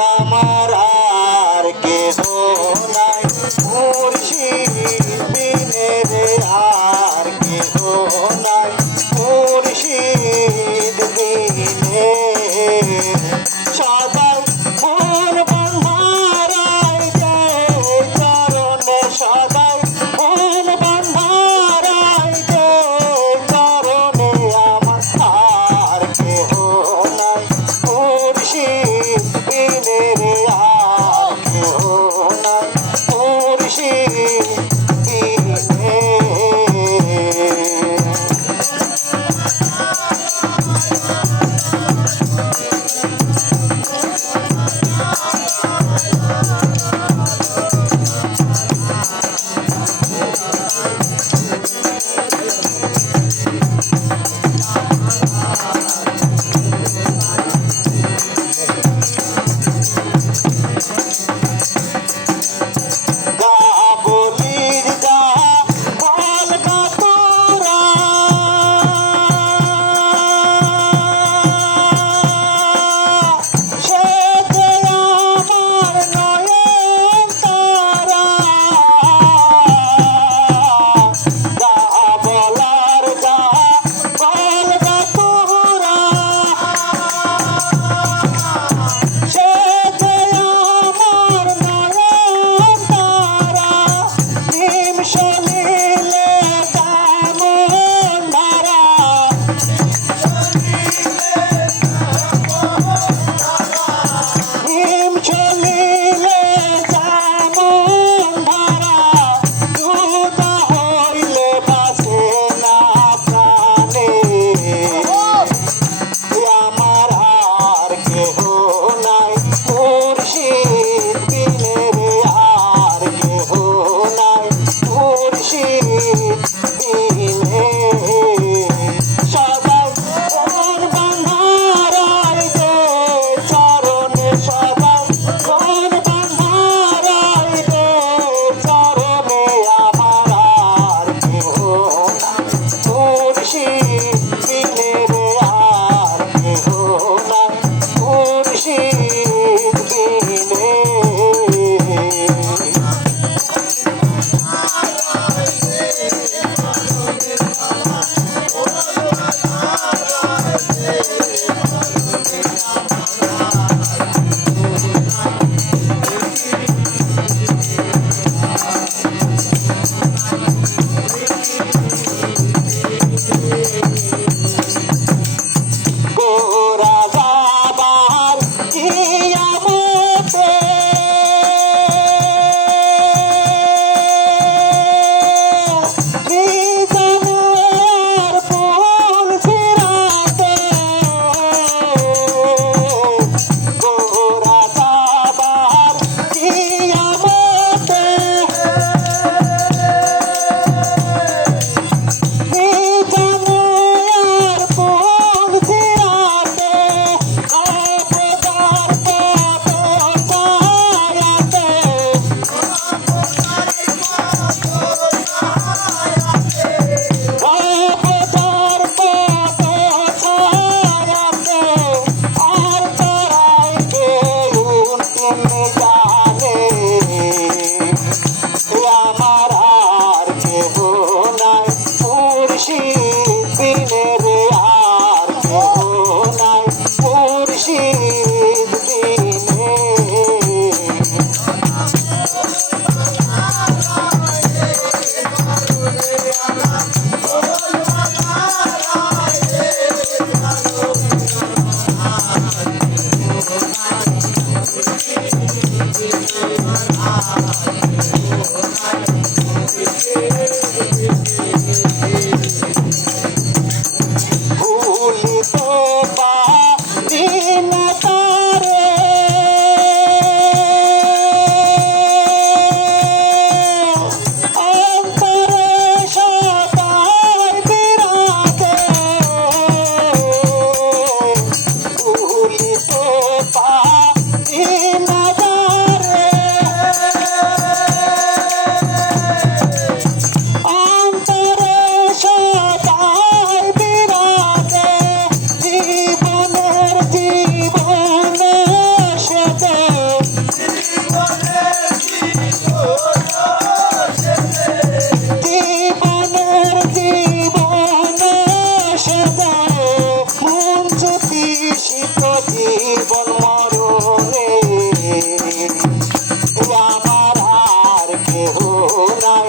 আমার আর কে নাই। মুর্শিদ বিনে রে আর কে নাই। মুর্শিদ বিনে oh. మోహోరా